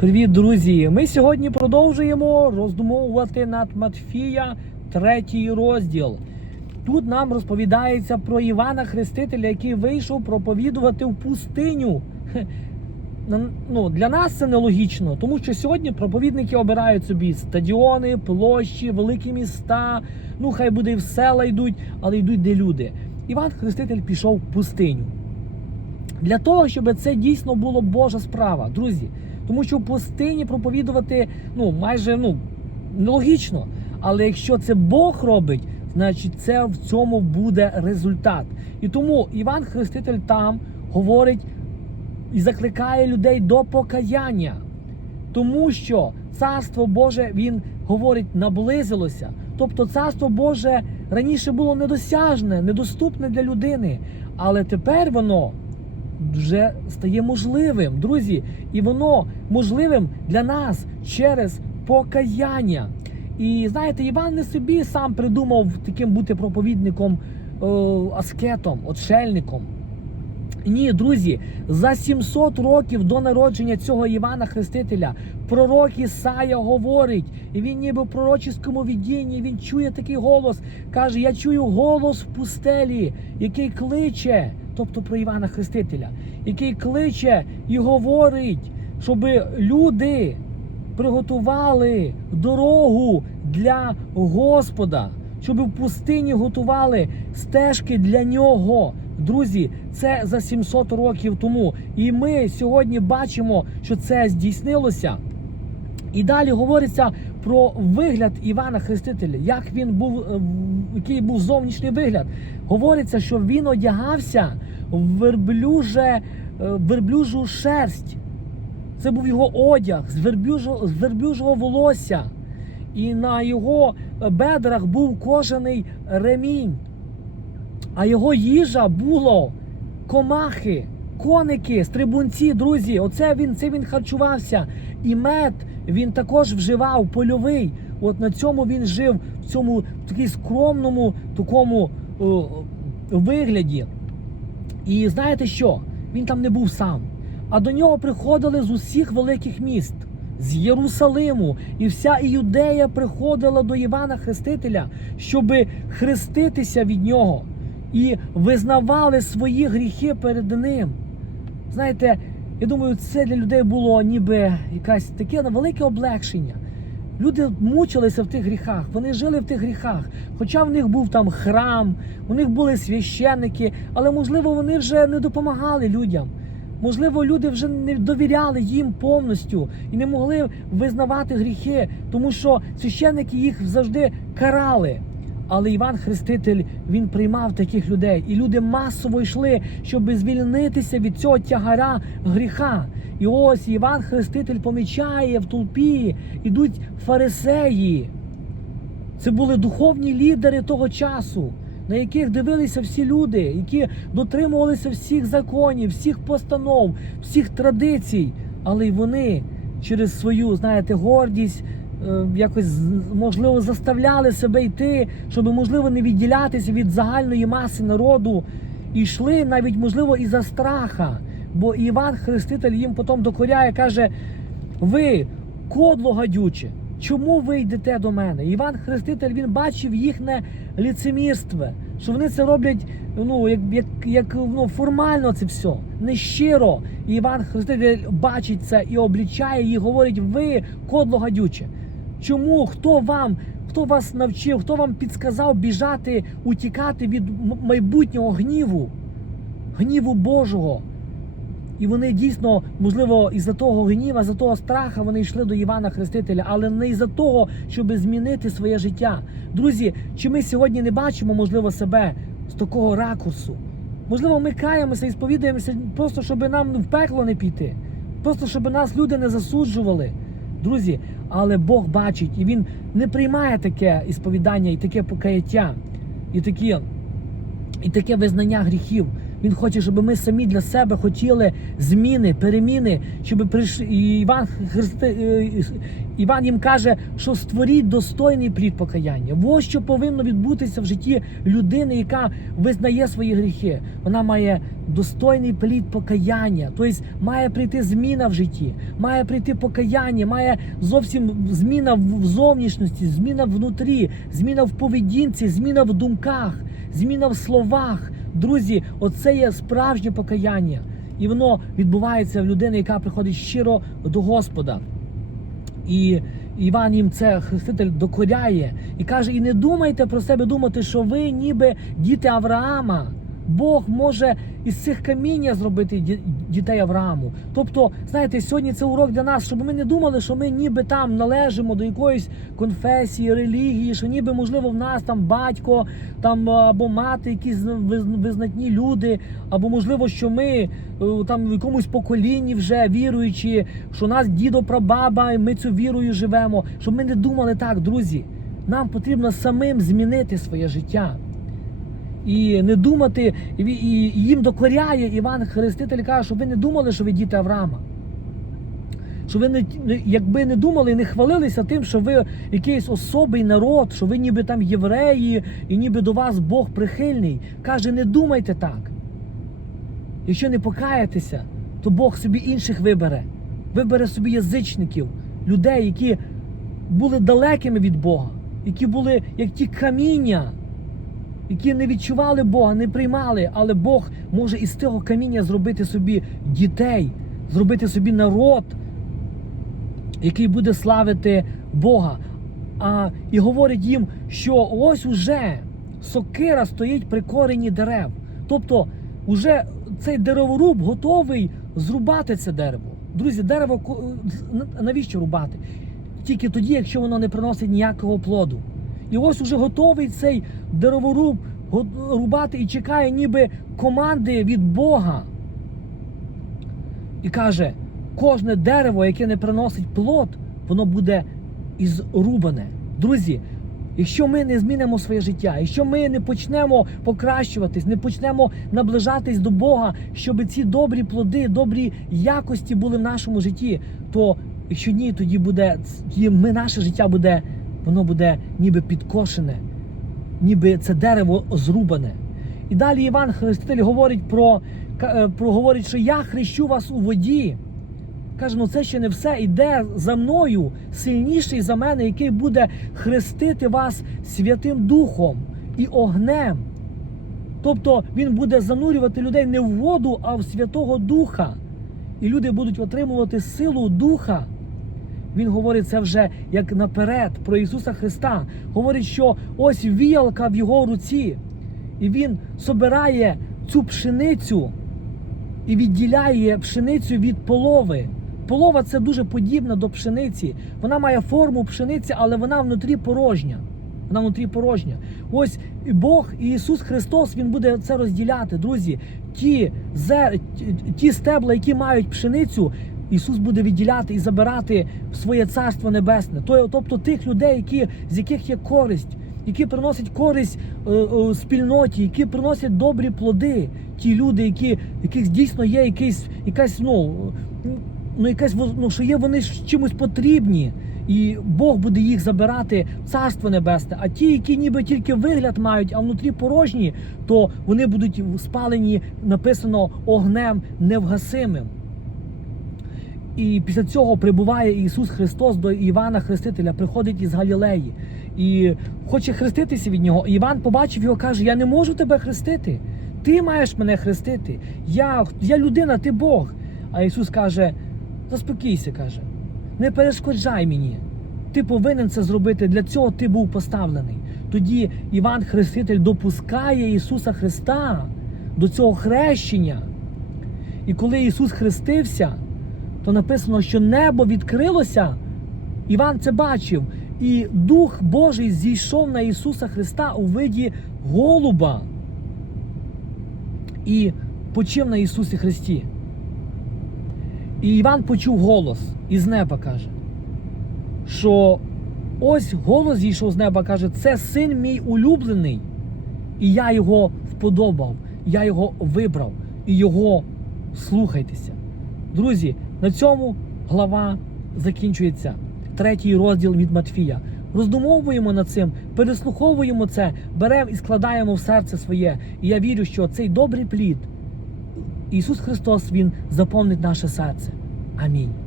Привіт, друзі! Ми сьогодні продовжуємо роздумовувати над Матфія, третій розділ. Тут нам розповідається про Івана Хрестителя, який вийшов проповідувати в пустиню. Ну, для нас це нелогічно, тому що сьогодні проповідники обирають собі стадіони, площі, великі міста. Ну, хай буде і в села йдуть, але йдуть де люди. Іван Хреститель пішов в пустиню. Для того, щоб це дійсно було Божа справа, друзі. Тому що в пустині проповідувати ну, майже ну, нелогічно. Але якщо це Бог робить, значить це в цьому буде результат. І тому Іван Хреститель там говорить і закликає людей до покаяння. Тому що царство Боже, він говорить, наблизилося. Тобто царство Боже раніше було недосяжне, недоступне для людини. Але тепер воно вже стає можливим, друзі, і воно можливим для нас через покаяння. І знаєте, Іван не собі сам придумав таким бути проповідником, е, аскетом, отшельником. Ні, друзі, за 700 років до народження цього Івана Хрестителя пророк Ісая говорить, і він ніби в пророческому віддінні, він чує такий голос, каже: Я чую голос в пустелі, який кличе, тобто про Івана Хрестителя, який кличе і говорить, щоб люди приготували дорогу для Господа, щоб в пустині готували стежки для нього. Друзі, це за 700 років тому. І ми сьогодні бачимо, що це здійснилося. І далі говориться про вигляд Івана Хрестителя, як він був, е, який був зовнішній вигляд. Говориться, що він одягався в верблюже, е, верблюжу шерсть. Це був його одяг з верблюжого, з верблюжого волосся. І на його е, бедрах був кожаний ремінь. А його їжа було комахи, коники, стрибунці, друзі. Оце він це він харчувався. І мед він також вживав польовий. От на цьому він жив в цьому такій скромному такому о, вигляді. І знаєте що? Він там не був сам. А до нього приходили з усіх великих міст, з Єрусалиму, і вся Іудея приходила до Івана Хрестителя, щоб хреститися від нього і визнавали свої гріхи перед ним. Знаєте, я думаю, це для людей було ніби якесь таке велике облегшення. Люди мучилися в тих гріхах, вони жили в тих гріхах. Хоча в них був там храм, у них були священники, але можливо вони вже не допомагали людям. Можливо, люди вже не довіряли їм повністю і не могли визнавати гріхи, тому що священники їх завжди карали. Але Іван Хреститель він приймав таких людей, і люди масово йшли, щоб звільнитися від цього тягаря гріха. І ось Іван Хреститель помічає в толпі, ідуть фарисеї. Це були духовні лідери того часу, на яких дивилися всі люди, які дотримувалися всіх законів, всіх постанов, всіх традицій. Але й вони через свою, знаєте, гордість якось з- можливо заставляли себе йти, щоб можливо не відділятися від загальної маси народу. І йшли навіть, можливо, і за страха. Бо Іван Хреститель їм потім докоряє, каже: ви, кодло гадюче, чому ви йдете до мене? Іван Хреститель він бачив їхнє ліцемірство, що вони це роблять ну, як, як, як ну, формально це все, не щиро. І Іван Хреститель бачить це і облічає, і говорить: ви, кодло гадюче. Чому? Хто вам? Хто вас навчив, хто вам підсказав біжати, утікати від майбутнього гніву, гніву Божого? І вони дійсно, можливо, із-за того гніва, за того страха вони йшли до Івана Хрестителя, але не із-за того, щоб змінити своє життя. Друзі, чи ми сьогодні не бачимо, можливо, себе з такого ракурсу? Можливо, ми каємося і сповідаємося просто, щоб нам в пекло не піти, просто щоб нас люди не засуджували. Друзі, але Бог бачить, і Він не приймає таке ісповідання і таке покаяття, і такі, і таке визнання гріхів. Він хоче, щоб ми самі для себе хотіли зміни, переміни, щоб прийшли. Іван Христи... е, Іван їм каже, що створіть достойний плід покаяння. Ось що повинно відбутися в житті людини, яка визнає свої гріхи. Вона має достойний плід покаяння. Тобто має прийти зміна в житті, має прийти покаяння, має зовсім зміна в зовнішності, зміна внутрі, зміна в поведінці, зміна в думках, зміна в словах. Друзі, оце є справжнє покаяння. І воно відбувається в людини, яка приходить щиро до Господа. І Іван їм це хреститель докоряє і каже: і не думайте про себе думати, що ви ніби діти Авраама. Бог може із цих каміння зробити дітей Аврааму. Тобто, знаєте, сьогодні це урок для нас, щоб ми не думали, що ми ніби там належимо до якоїсь конфесії, релігії, що ніби можливо в нас там батько, там або мати, якісь визнатні люди, або можливо, що ми е, там в якомусь поколінні вже віруючі, що нас дідо прабаба, і ми цю вірою живемо. Щоб ми не думали так, друзі. Нам потрібно самим змінити своє життя. І не думати, і, їм докоряє Іван Хреститель каже, щоб ви не думали, що ви діти Авраама. Щоб ви не- якби не думали і не хвалилися тим, що ви якийсь особий народ, що ви ніби там євреї, і ніби до вас Бог прихильний. Каже, не думайте так. Якщо не покаєтеся, то Бог собі інших вибере. Вибере собі язичників, людей, які були далекими від Бога, які були як ті каміння, які не відчували Бога, не приймали, але Бог може із цього каміння зробити собі дітей, зробити собі народ, який буде славити Бога. А, і говорить їм, що ось уже сокира стоїть при корені дерев. Тобто, уже цей дереворуб готовий зрубати це дерево. Друзі, дерево навіщо рубати? Тільки тоді, якщо воно не приносить ніякого плоду. І ось уже готовий цей дереворуб го- рубати і чекає ніби команди від Бога. І каже: кожне дерево, яке не приносить плод, воно буде ізрубане. Друзі, якщо ми не змінимо своє життя, якщо ми не почнемо покращуватись, не почнемо наближатись до Бога, щоб ці добрі плоди, добрі якості були в нашому житті, то якщо ні, тоді буде ми, наше життя буде, воно буде ніби підкошене, ніби це дерево зрубане. І далі Іван Хреститель говорить про, е, про говорить, що я хрещу вас у воді. Каже, ну це ще не все. Іде за мною сильніший за мене, який буде хрестити вас Святим Духом і огнем. Тобто він буде занурювати людей не в воду, а в Святого Духа. І люди будуть отримувати силу Духа. Він говорить це вже як наперед про Ісуса Христа. Говорить, що ось віялка в його руці, і він собирає цю пшеницю і відділяє пшеницю від полови. Полова це дуже подібна до пшениці. Вона має форму пшениці, але вона внутрі порожня. Вона внутрі порожня. Ось і Бог і Ісус Христос Він буде це розділяти. Друзі, ті, зер, ті- стебла, які мають пшеницю, Ісус буде відділяти і забирати в своє царство небесне. То- Тобто тих людей, які, з яких є користь, які приносять користь е, е, спільноті, які приносять добрі плоди. Ті люди, які, яких дійсно є якийсь, якась, ну, ну, якась, воз- ну, що є вони чимось потрібні. І Бог буде їх забирати в царство небесне. А ті, які ніби тільки вигляд мають, а внутрі порожні, то вони будуть спалені, написано огнем невгасимим. І після цього прибуває Ісус Христос до Івана Хрестителя, приходить із Галілеї і хоче хреститися від нього. І Іван побачив його, каже: Я не можу тебе хрестити. Ти маєш мене хрестити. Я, я людина, ти Бог. А Ісус каже: заспокійся, каже, не перешкоджай мені. Ти повинен це зробити. Для цього ти був поставлений. Тоді Іван Хреститель допускає Ісуса Христа до цього хрещення. І коли Ісус хрестився, то написано, що небо відкрилося. Іван це бачив. І Дух Божий зійшов на Ісуса Христа у виді голуба і почив на Ісусі Христі. І Іван почув голос із неба, каже, що ось голос зійшов з неба, каже, це син мій улюблений, і я його вподобав. я його вибрав і його слухайтеся. Друзі, на цьому глава закінчується. Третій розділ від Матфія. Роздумовуємо над цим, переслуховуємо це, беремо і складаємо в серце своє. І я вірю, що цей добрий плід Ісус Христос Він заповнить наше серце. Амінь.